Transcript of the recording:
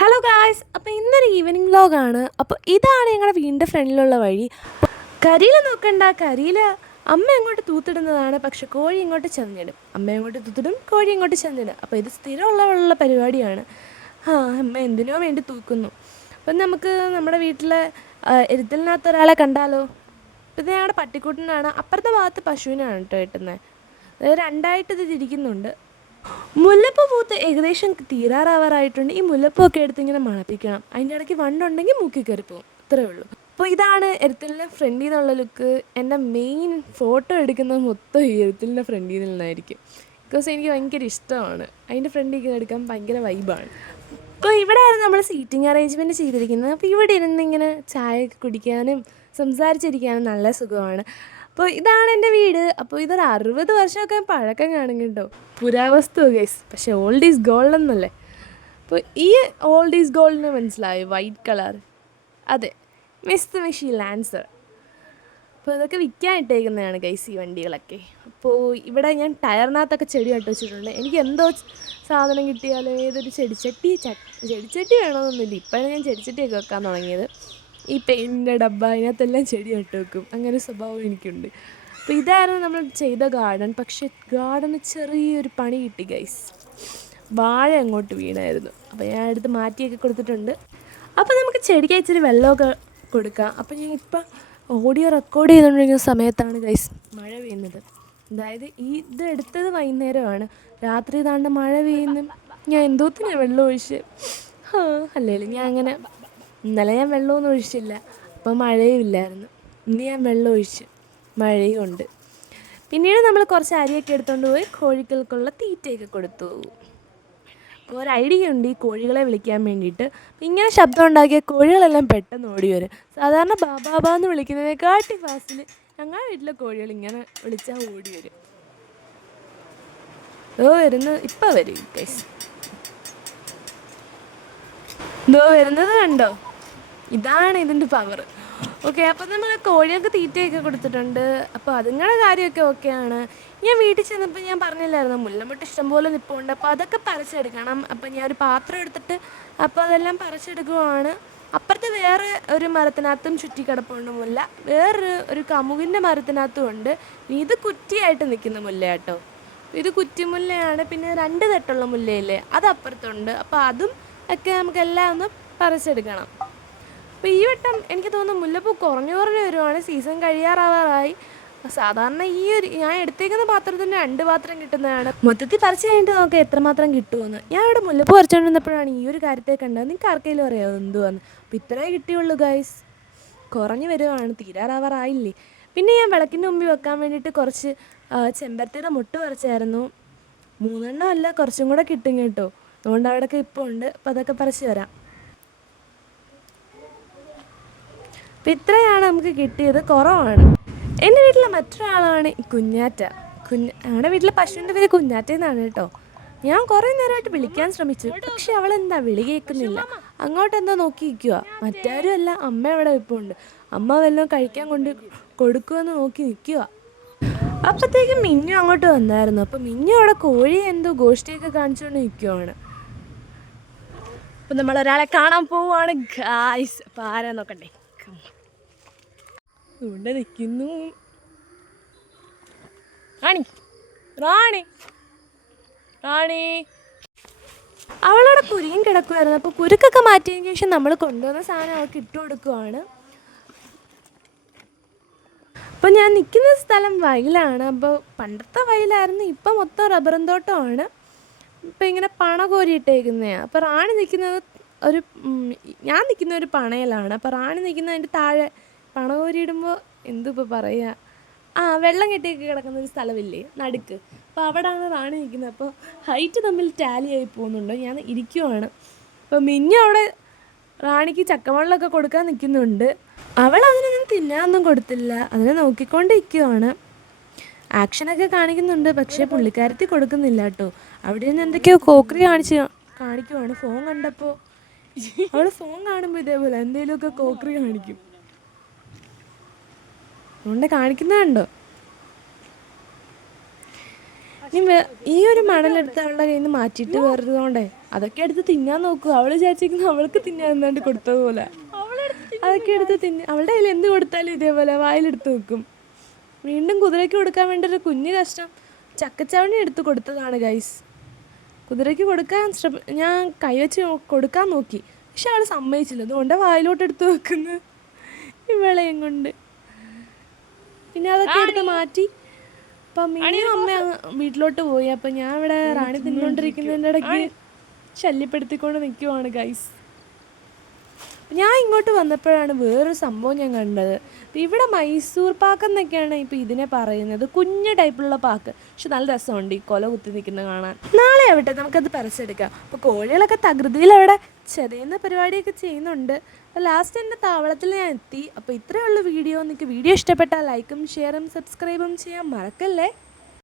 Hello guys, അപ്പോൾ ഇന്നൊരു evening വ്ലോഗാണ്. അപ്പോൾ ഇതാണ് ഞങ്ങളുടെ വീടിൻ്റെ ഫ്രണ്ടിലുള്ള വഴി. കരിയിൽ നോക്കണ്ട, കരിയിൽ അമ്മ അങ്ങോട്ട് തൂത്തിടുന്നതാണ്, പക്ഷെ കോഴി ഇങ്ങോട്ട് ചെന്നിടും. അമ്മ അങ്ങോട്ട് തൂത്തിടും, കോഴി ഇങ്ങോട്ട് ചെന്നിടും. അപ്പോൾ ഇത് സ്ഥിരമുള്ള പരിപാടിയാണ്. അമ്മ എന്തിനോ വേണ്ടി തൂക്കുന്നു. അപ്പം നമുക്ക് നമ്മുടെ വീട്ടിലെ എരുത്തിലിനകത്ത് ഒരാളെ കണ്ടാലോ. ഇത് ഞങ്ങളുടെ പട്ടിക്കൂട്ടിനാണ്. അപ്പുറത്തെ ഭാഗത്ത് പശുവിനാണ് കേട്ടോ കിട്ടുന്നത്. അതായത് രണ്ടായിട്ട് ഇത് തിരിക്കുന്നുണ്ട്. മുല്ലപ്പൂ പൂത്ത് ഏകദേശം തീരാറാവാറായിട്ടുണ്ട്. ഈ മുല്ലപ്പൂവൊക്കെ എടുത്ത് ഇങ്ങനെ മണപ്പിക്കണം. അതിൻ്റെ ഇടയ്ക്ക് വണ്ടുണ്ടെങ്കിൽ മൂക്കി കയറി പോകും. അത്രയേ ഉള്ളൂ. അപ്പോൾ ഇതാണ് എരുത്തിലിൻ്റെ ഫ്രണ്ടിൽ നിന്നുള്ള ലുക്ക്. എൻ്റെ മെയിൻ ഫോട്ടോ എടുക്കുന്നത് മൊത്തം ഈ എരുത്തിലിൻ്റെ ഫ്രണ്ടിൽ നിന്നായിരിക്കും. ബിക്കോസ് എനിക്ക് ഭയങ്കര ഇഷ്ടമാണ്. അതിൻ്റെ ഫ്രണ്ടിൽ എടുക്കാൻ ഭയങ്കര വൈബാണ്. അപ്പോൾ ഇവിടെ ആയിരുന്നു നമ്മൾ സീറ്റിംഗ് അറേഞ്ച്മെൻറ്റ് ചെയ്തിരിക്കുന്നത്. അപ്പോൾ ഇവിടെ ഇരുന്നിങ്ങനെ ചായയൊക്കെ കുടിക്കാനും സംസാരിച്ചിരിക്കാനും നല്ല സുഖമാണ്. അപ്പോൾ ഇതാണ് എൻ്റെ വീട്. അപ്പോൾ ഇതൊരു 60 വർഷമൊക്കെ പഴക്കം കാണും കേട്ടോ. പുരാവസ്തു ഗൈസ്. പക്ഷേ ഓൾഡ് ഈസ് ഗോൾഡ് എന്നല്ലേ. അപ്പോൾ ഈ ഓൾഡ് ഈസ് ഗോൾഡിന് മനസ്സിലായി, വൈറ്റ് കളർ. അതെ, മിസ് മിഷി ലാൻസർ. അപ്പോൾ ഇതൊക്കെ വിൽക്കാൻ ഇട്ടേക്കുന്നതാണ് ഗൈസ് ഈ വണ്ടികളൊക്കെ. അപ്പോൾ ഇവിടെ ഞാൻ ടയറിനകത്തൊക്കെ ചെടി നട്ട് വെച്ചിട്ടുണ്ട്. എനിക്ക് എന്തോ സാധനം കിട്ടിയാലും ഏതൊരു ചെടിച്ചട്ടി വേണമെന്നൊന്നുമില്ല. ഇപ്പോഴാണ് ഞാൻ ചെടിച്ചട്ടിയൊക്കെ വെക്കാൻ തുടങ്ങിയത്. ഈ പെയിൻറ്റിൻ്റെ ഡബ്ബ അതിനകത്തെല്ലാം ചെടി നട്ട് വെക്കും. അങ്ങനെ സ്വഭാവം എനിക്കുണ്ട്. അപ്പോൾ ഇതായിരുന്നു നമ്മൾ ചെയ്ത ഗാർഡൻ. പക്ഷേ ഗാർഡന് ചെറിയൊരു പണി കിട്ടി ഗൈസ്. വാഴ അങ്ങോട്ട് വീണായിരുന്നു. അപ്പോൾ ഞാൻ എടുത്ത് മാറ്റിയൊക്കെ കൊടുത്തിട്ടുണ്ട്. അപ്പോൾ നമുക്ക് ചെടിക്ക് ഇച്ചിരി വെള്ളമൊക്കെ കൊടുക്കാം. അപ്പോൾ ഞാൻ ഇപ്പം ഓഡിയോ റെക്കോർഡ് ചെയ്തുകൊണ്ടിരിക്കുന്ന സമയത്താണ് ഗൈസ് മഴ പെയ്യുന്നത്. അതായത് ഇത് എടുത്തത് വൈകുന്നേരമാണ്. രാത്രി താണ്ട് മഴ പെയ്യുന്നു. ഞാൻ എന്തോത്തിനാണ് വെള്ളം ഒഴിച്ച്. അല്ലേലും ഞാൻ അങ്ങനെ ഇന്നലെ ഞാൻ വെള്ളമൊന്നും ഒഴിച്ചില്ല. അപ്പോൾ മഴയും ഇല്ലായിരുന്നു. ഇന്ന് ഞാൻ വെള്ളം ഒഴിച്ച്, മഴയും ഉണ്ട്. പിന്നീട് നമ്മൾ കുറച്ച് അരിയൊക്കെ എടുത്തുകൊണ്ട് പോയി കോഴികൾക്കുള്ള തീറ്റയൊക്കെ കൊടുത്തു. അപ്പോൾ ഒരു ഐഡിയ ഉണ്ട് ഈ കോഴികളെ വിളിക്കാൻ വേണ്ടിയിട്ട്. ഇങ്ങനെ ശബ്ദം ഉണ്ടാക്കിയ കോഴികളെല്ലാം പെട്ടെന്ന് ഓടി വരും. സാധാരണ ബാബാബാ എന്ന് വിളിക്കുന്നതിനെക്കാട്ടി ഫാസ്റ്റിൽ ഞങ്ങളുടെ വീട്ടിലെ കോഴികൾ ഇങ്ങനെ വിളിച്ചാൽ ഓടി വരും. ഇപ്പം വരും ഗൈസ്. വരുന്നത് കണ്ടോ. ഇതാണ് ഇതിൻ്റെ പവർ. ഓക്കെ, അപ്പോൾ നമ്മൾ കോഴികൾക്ക് തീറ്റയൊക്കെ കൊടുത്തിട്ടുണ്ട്. അപ്പോൾ അതുങ്ങളുടെ കാര്യമൊക്കെ ഓക്കെയാണ്. ഞാൻ വീട്ടിൽ ചെന്നപ്പോൾ ഞാൻ പറഞ്ഞില്ലായിരുന്നു മുല്ലമുട്ട് ഇഷ്ടംപോലെ നിൽപ്പുണ്ട്. അപ്പോൾ അതൊക്കെ പറിച്ചെടുക്കണം. അപ്പോൾ ഞാൻ ഒരു പാത്രം എടുത്തിട്ട് അപ്പോൾ അതെല്ലാം പറിച്ചെടുക്കുവാണ്. അപ്പുറത്ത് വേറെ ഒരു മരത്തിനകത്തും ചുറ്റിക്കിടപ്പുണ്ട് മുല്ല. വേറൊരു കമുകിൻ്റെ മരത്തിനകത്തും ഉണ്ട്. ഇത് കുറ്റിയായിട്ട് നിൽക്കുന്ന മുല്ല കേട്ടോ. ഇത് കുറ്റിമുല്ലയാണ്. പിന്നെ 2 തട്ടുള്ള മുല്ലയില്ലേ, അത് അപ്പുറത്തുണ്ട്. അപ്പോൾ അതും ഒക്കെ നമുക്കെല്ലാം ഒന്ന് പറിച്ചെടുക്കണം. അപ്പോൾ ഈ വട്ടം എനിക്ക് തോന്നുന്നു മുല്ലപ്പൂ കുറഞ്ഞു വരുവാണ്. സീസൺ കഴിയാറാവാറായി. സാധാരണ ഞാൻ എടുത്തേക്കുന്ന പാത്രത്തിന് 2 പാത്രം കിട്ടുന്നതാണ്. മൊത്തത്തിൽ പറിച്ച് കഴിഞ്ഞിട്ട് നോക്കാം എത്രമാത്രം കിട്ടുമെന്ന്. ഞാൻ ഇവിടെ മുല്ലപ്പൂ പറിച്ചുകൊണ്ടിരുന്നപ്പോഴാണ് ഈ ഒരു കാര്യത്തെ കണ്ടത്. നിങ്ങൾക്ക് ആർക്കെങ്കിലും അറിയാമോ എന്തുവാന്ന്? അപ്പോൾ ഇത്രേ കിട്ടിയുള്ളൂ ഗൈസ്. കുറഞ്ഞു വരുവാണ്, തീരാറാവാറായില്ലേ. പിന്നെ ഞാൻ വിളക്കിൻ്റെ മുമ്പിൽ വെക്കാൻ വേണ്ടിയിട്ട് കുറച്ച് ചെമ്പരത്തിയുടെ മുട്ട് പറിച്ചായിരുന്നു. 3 എണ്ണം അല്ല, കുറച്ചും കൂടെ കിട്ടും കേട്ടോ. അതുകൊണ്ട് അവിടെയൊക്കെ ഇപ്പോൾ ഉണ്ട്. അപ്പോൾ അതൊക്കെ പറിച്ച് വരാം. അപ്പോൾ ഇത്രയാണ് നമുക്ക് കിട്ടിയത്, കുറവാണ്. എൻ്റെ വീട്ടിലെ മറ്റൊരാളാണ് കുഞ്ഞാറ്റ. ഞങ്ങളുടെ വീട്ടിലെ പശുവിൻ്റെ പേര് കുഞ്ഞാറ്റ എന്നാണ് കേട്ടോ. ഞാൻ കുറേ നേരമായിട്ട് വിളിക്കാൻ ശ്രമിച്ചു, പക്ഷെ അവളെന്താ വിളി കേൾക്കുന്നില്ല. അങ്ങോട്ടെന്തോ നോക്കി നിൽക്കുക. മറ്റാരും അല്ല, അമ്മ അവിടെ ഇപ്പോൾ ഉണ്ട്. അമ്മ വല്ലതും കഴിക്കാൻ കൊടുക്കുമെന്ന് നോക്കി നിൽക്കുക. അപ്പോഴത്തേക്കും മിന്നു അങ്ങോട്ട് വന്നായിരുന്നു. അപ്പോൾ മിന്നു അവിടെ കോഴി എന്തോ ഗോഷ്ടിയൊക്കെ കാണിച്ചുകൊണ്ട് നിൽക്കുവാണ്. അപ്പം നമ്മളൊരാളെ കാണാൻ പോവുകയാണ് ഗായ്സ്. അപ്പോൾ ആരാ നോക്കണ്ടേ. ഇവിടെ നിൽക്കുന്നു റാണി. റാണി റാണി അവളവിടെ കുരുങ്ങി കിടക്കുമായിരുന്നു. അപ്പോൾ കുരുക്കൊക്കെ മാറ്റിയതിന് ശേഷം നമ്മൾ കൊണ്ടുവന്ന സാധനം അവൾക്ക് ഇട്ട് കൊടുക്കുവാണ്. അപ്പോൾ ഞാൻ നിൽക്കുന്ന സ്ഥലം വയലാണ്. അപ്പോൾ പണ്ടത്തെ വയലായിരുന്നു, ഇപ്പം മൊത്തം റബ്ബറും തോട്ടമാണ്. ഇപ്പം ഇങ്ങനെ പണ കോരിയിട്ടേക്കുന്നതാണ്. അപ്പോൾ റാണി നിൽക്കുന്നത് ഞാൻ നിൽക്കുന്ന ഒരു പണയിലാണ്. അപ്പോൾ റാണി നിൽക്കുന്നതിൻ്റെ താഴെ പണ കോരിയിടുമ്പോൾ എന്തിപ്പോൾ പറയുക, വെള്ളം കെട്ടിയൊക്കെ കിടക്കുന്ന ഒരു സ്ഥലമില്ലേ നടുക്ക്. അപ്പോൾ അവിടെയാണ് റാണി നിൽക്കുന്നത്. അപ്പോൾ ഹൈറ്റ് തമ്മിൽ ടാലി ആയി പോകുന്നുണ്ട്. ഞാൻ ഇരിക്കുവാണ്. അപ്പോൾ മിന്നു അവിടെ റാണിക്ക് ചക്കവെള്ളമൊക്കെ കൊടുക്കാൻ നിൽക്കുന്നുണ്ട്. അവൾ അതിനൊന്നും തിന്നാനൊന്നും കൊടുത്തില്ല, അതിനെ നോക്കിക്കൊണ്ടിരിക്കുവാണ്. ആക്ഷനൊക്കെ കാണിക്കുന്നുണ്ട്, പക്ഷേ പുള്ളിക്കാരത്തി കൊടുക്കുന്നില്ല കേട്ടോ. അവിടെ നിന്ന് എന്തൊക്കെയോ കോക്രി കാണിക്കുവാണ്. ഫോൺ കണ്ടപ്പോൾ അവൾ ഫോൺ കാണുമ്പോൾ ഇതേപോലെ എന്തെങ്കിലുമൊക്കെ കോക്രി കാണിക്കും. അതുകൊണ്ട് കാണിക്കുന്നതുണ്ടോ. ഈ ഒരു മണലെടുത്ത് അവളുടെ കയ്യിൽ നിന്ന് മാറ്റിയിട്ട് വേറൊരുതോണ്ടേ അതൊക്കെ എടുത്ത് തിന്നാൻ നോക്കും. അവൾ വിചാരിച്ചിരിക്കുന്നു അവൾക്ക് തിന്നാൻ എന്താണ്ട് കൊടുത്തതുപോലെ. അതൊക്കെ എടുത്ത് അവളുടെ കയ്യിൽ എന്ത് കൊടുത്താലും ഇതേപോലെ വായിലെടുത്ത് വെക്കും. വീണ്ടും കുതിരയ്ക്ക് കൊടുക്കാൻ വേണ്ടി ഒരു കുഞ്ഞു കഷ്ടം ചക്കച്ചവണി എടുത്ത് കൊടുത്തതാണ് ഗൈസ്. കുതിരയ്ക്ക് കൊടുക്കാൻ ഞാൻ കൈവച്ച് കൊടുക്കാൻ നോക്കി, പക്ഷെ അവൾ സമ്മതിച്ചില്ല. അതുകൊണ്ട് വായിലോട്ട് എടുത്ത് വെക്കുന്നു ഇവളെയും കൊണ്ട്. പിന്നെ അതൊക്കെ എടുത്ത് മാറ്റി. അപ്പം ഇനിയും അമ്മ വീട്ടിലോട്ട് പോയി. അപ്പം ഞാൻ ഇവിടെ റാണി തിന്നുകൊണ്ടിരിക്കുന്നതിൻ്റെ ഇടയ്ക്ക് ശല്യപ്പെടുത്തിക്കൊണ്ട് നിൽക്കുവാണ് ഗൈസ്. ഞാൻ ഇങ്ങോട്ട് വന്നപ്പോഴാണ് വേറൊരു സംഭവം ഞാൻ കണ്ടത്. ഇവിടെ മൈസൂർ പാക്ക് എന്നൊക്കെയാണ് ഇപ്പോൾ ഇതിനെ പറയുന്നത്. കുഞ്ഞു ടൈപ്പിലുള്ള പാക്ക്, പക്ഷെ നല്ല രസമുണ്ട് ഈ കൊല കുത്തി നിൽക്കുന്നത് കാണാൻ. നാളെ ആവട്ടെ നമുക്കത് പറിച്ചെടുക്കാം. അപ്പോൾ കോഴികളൊക്കെ തകൃതിയിൽ അവിടെ ചെറിയുന്ന പരിപാടിയൊക്കെ ചെയ്യുന്നുണ്ട്. അപ്പോൾ ലാസ്റ്റ് എൻ്റെ താവളത്തിൽ ഞാൻ എത്തി. അപ്പോൾ ഇത്രയേ ഉള്ളൂ വീഡിയോ. നിങ്ങൾക്ക് വീഡിയോ ഇഷ്ടപ്പെട്ടാൽ ലൈക്കും ഷെയറും സബ്സ്ക്രൈബും ചെയ്യാൻ മറക്കല്ലേ.